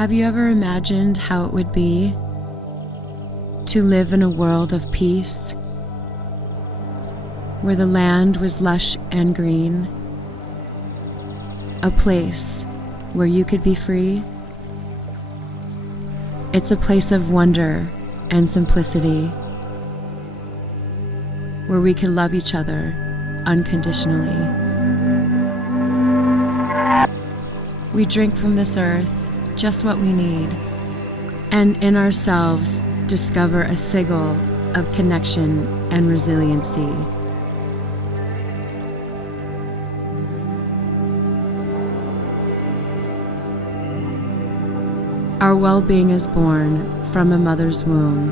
Have you ever imagined how it would be to live in a world of peace, where the land was lush and green, a place where you could be free? It's a place of wonder and simplicity, where we can love each other unconditionally. We drink from this earth just what we need, and in ourselves discover a sigil of connection and resiliency. Our well-being is born from a mother's womb.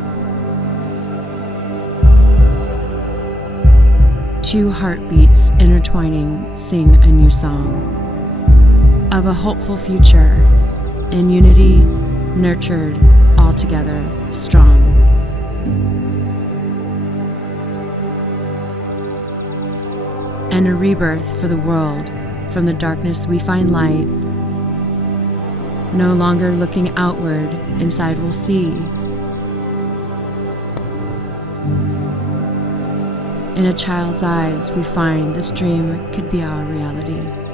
Two heartbeats intertwining sing a new song of a hopeful future in unity, nurtured, all together, strong. And a rebirth for the world. From the darkness we find light. No longer looking outward, inside we'll see. In a child's eyes we find this dream could be our reality.